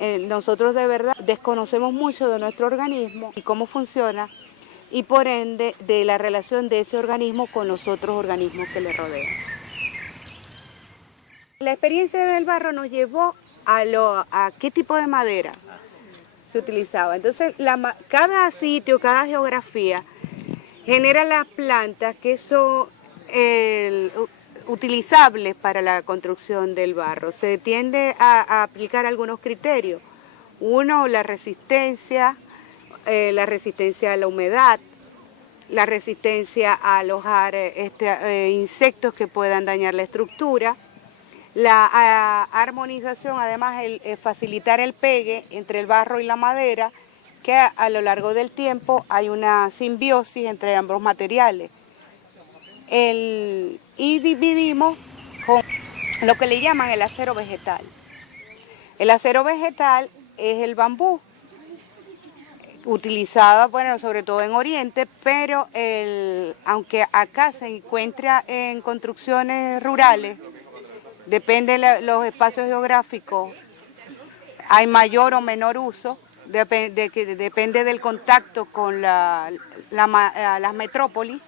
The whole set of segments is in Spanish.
nosotros de verdad desconocemos mucho de nuestro organismo y cómo funciona, y por ende de la relación de ese organismo con los otros organismos que le rodean. La experiencia del barro nos llevó a qué tipo de madera se utilizaba. Entonces, cada sitio, cada geografía genera las plantas que son utilizables para la construcción del barro. Se tiende a aplicar algunos criterios. Uno, la resistencia a la humedad, la resistencia a alojar insectos que puedan dañar la estructura, la armonización, además facilitar el pegue entre el barro y la madera, que a lo largo del tiempo hay una simbiosis entre ambos materiales. Y dividimos con lo que le llaman el acero vegetal. El acero vegetal es el bambú, utilizado, bueno, sobre todo en Oriente, pero aunque acá se encuentra en construcciones rurales, depende de los espacios geográficos, hay mayor o menor uso, depende del contacto con las metrópolis.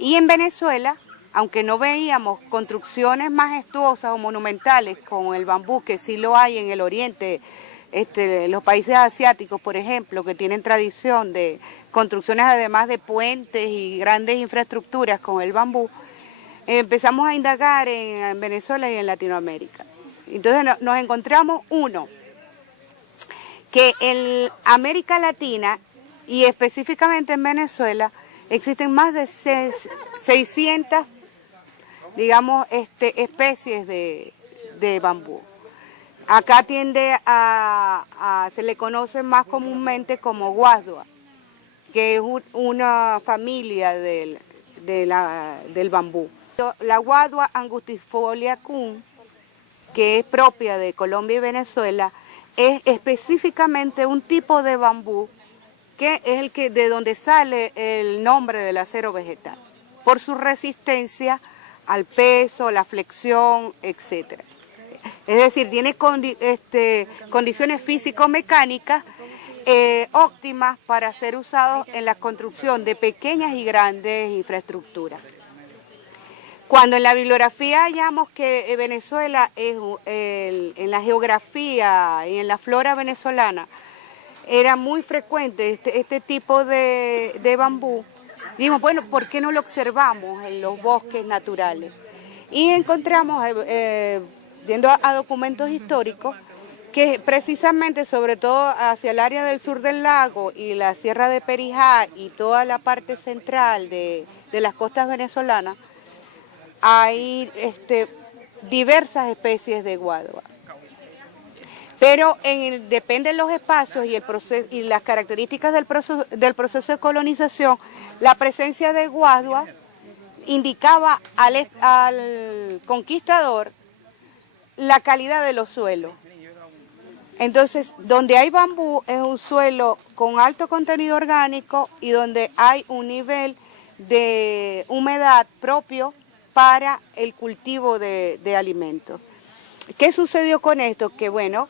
Y en Venezuela, aunque no veíamos construcciones majestuosas o monumentales con el bambú, que sí lo hay en el Oriente, los países asiáticos, por ejemplo, que tienen tradición de construcciones además de puentes y grandes infraestructuras con el bambú, empezamos a indagar en Venezuela y en Latinoamérica. Entonces nos encontramos que en América Latina y específicamente en Venezuela existen más de 600, digamos, especies de bambú. Acá se le conoce más comúnmente como guasdua, que es una familia del bambú. La guasdua angustifolia cum, que es propia de Colombia y Venezuela, es específicamente un tipo de bambú que es de donde sale el nombre del acero vegetal, por su resistencia al peso, la flexión, etc. Es decir, tiene condiciones físico-mecánicas óptimas para ser usados en la construcción de pequeñas y grandes infraestructuras. Cuando en la bibliografía hallamos que Venezuela en la geografía y en la flora venezolana era muy frecuente este tipo de bambú, dijimos, bueno, ¿por qué no lo observamos en los bosques naturales? Y encontramos, viendo a documentos históricos, que precisamente, sobre todo hacia el área del sur del lago y la sierra de Perijá y toda la parte central de las costas venezolanas, hay diversas especies de guadua. Pero depende de los espacios y las características del proceso de colonización, la presencia de guadua indicaba al conquistador la calidad de los suelos. Entonces, donde hay bambú es un suelo con alto contenido orgánico y donde hay un nivel de humedad propio para el cultivo de alimentos. ¿Qué sucedió con esto? Que bueno,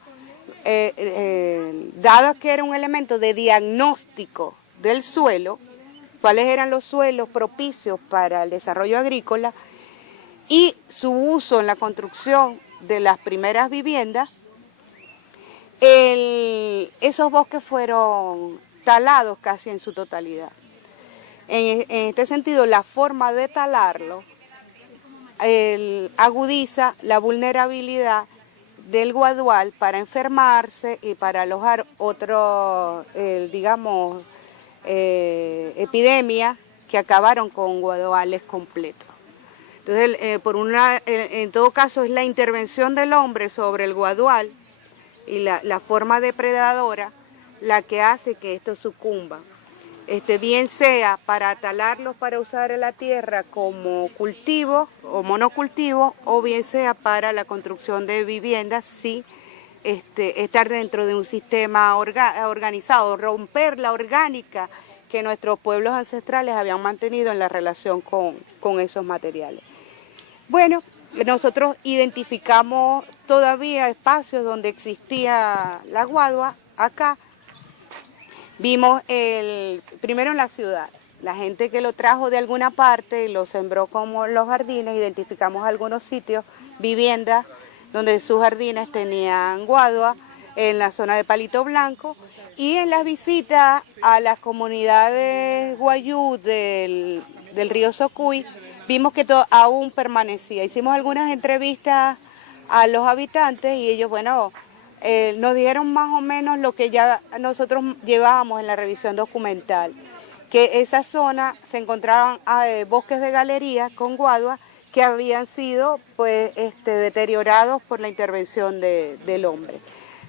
dado que era un elemento de diagnóstico del suelo, cuáles eran los suelos propicios para el desarrollo agrícola y su uso en la construcción de las primeras viviendas, esos bosques fueron talados casi en su totalidad. En este sentido, la forma de talarlo agudiza la vulnerabilidad del guadual para enfermarse y para alojar epidemias que acabaron con guaduales completos. Entonces, en todo caso, es la intervención del hombre sobre el guadual y la forma depredadora la que hace que esto sucumba. Bien sea para talarlos para usar en la tierra como cultivo o monocultivo, o bien sea para la construcción de viviendas, sí, estar dentro de un sistema organizado, romper la orgánica que nuestros pueblos ancestrales habían mantenido en la relación con esos materiales. Bueno, nosotros identificamos todavía espacios donde existía la guadua. Acá vimos primero en la ciudad, la gente que lo trajo de alguna parte y lo sembró como los jardines, identificamos algunos sitios, viviendas, donde sus jardines tenían guadua, en la zona de Palito Blanco, y en las visitas a las comunidades guayú del río Socuy, vimos que aún permanecía. Hicimos algunas entrevistas a los habitantes y ellos, bueno, nos dijeron más o menos lo que ya nosotros llevábamos en la revisión documental, que esa zona se encontraban bosques de galería con guadua que habían sido pues deteriorados por la intervención del hombre.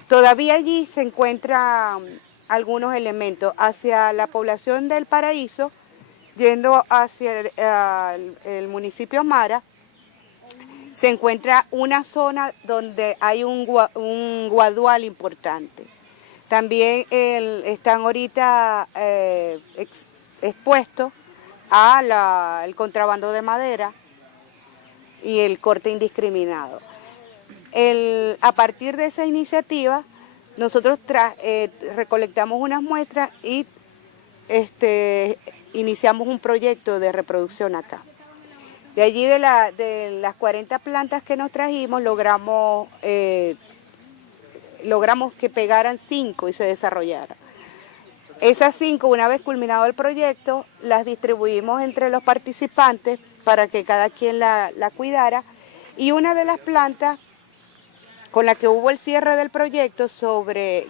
Todavía allí se encuentran algunos elementos hacia la población del Paraíso, yendo hacia el municipio Mara. Se encuentra una zona donde hay un guadual importante. También están ahorita expuestos al contrabando de madera y el corte indiscriminado. A partir de esa iniciativa, nosotros recolectamos unas muestras y iniciamos un proyecto de reproducción acá. De allí, de las 40 plantas que nos trajimos, logramos que pegaran 5 y se desarrollaran. Esas 5, una vez culminado el proyecto, las distribuimos entre los participantes para que cada quien la cuidara. Y una de las plantas con la que hubo el cierre del proyecto,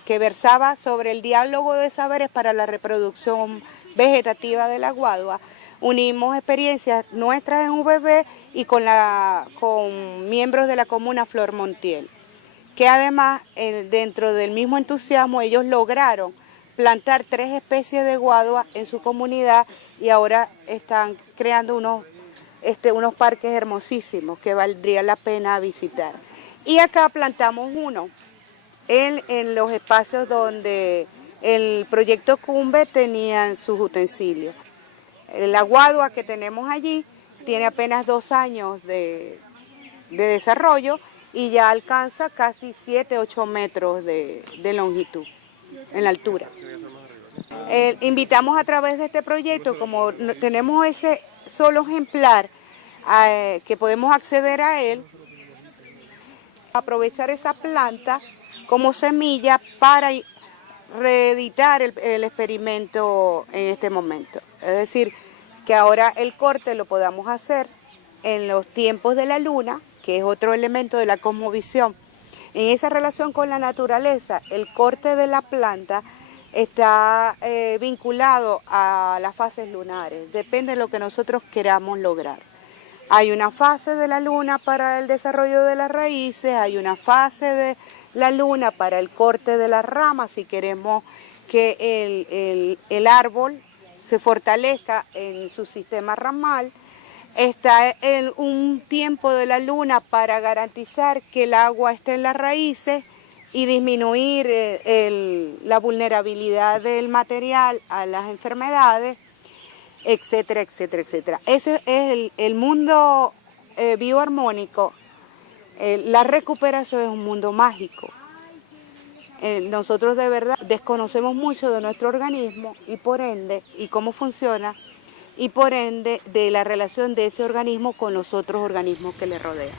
que versaba sobre el diálogo de saberes para la reproducción vegetativa de la guadua, unimos experiencias nuestras en UBB y con miembros de la comuna Flor Montiel, que además dentro del mismo entusiasmo ellos lograron plantar 3 especies de guadua en su comunidad y ahora están creando unos parques hermosísimos que valdría la pena visitar. Y acá plantamos uno en los espacios donde el proyecto Cumbe tenían sus utensilios. La guadua que tenemos allí tiene apenas 2 años de desarrollo y ya alcanza casi 7-8 metros de longitud en la altura. Invitamos a través de este proyecto, como tenemos ese solo ejemplar que podemos acceder a él, aprovechar esa planta como semilla para reeditar el experimento en este momento. Es decir, que ahora el corte lo podamos hacer en los tiempos de la luna, que es otro elemento de la cosmovisión. En esa relación con la naturaleza, el corte de la planta está vinculado a las fases lunares, depende de lo que nosotros queramos lograr. Hay una fase de la luna para el desarrollo de las raíces, hay una fase de la luna para el corte de las ramas, si queremos que el árbol se fortalezca en su sistema ramal. Está en un tiempo de la luna para garantizar que el agua esté en las raíces y disminuir la vulnerabilidad del material a las enfermedades, etcétera, etcétera, etcétera. Eso es el mundo bioarmónico. La recuperación es un mundo mágico. Nosotros de verdad desconocemos mucho de nuestro organismo y por ende, y cómo funciona, y por ende de la relación de ese organismo con los otros organismos que le rodean.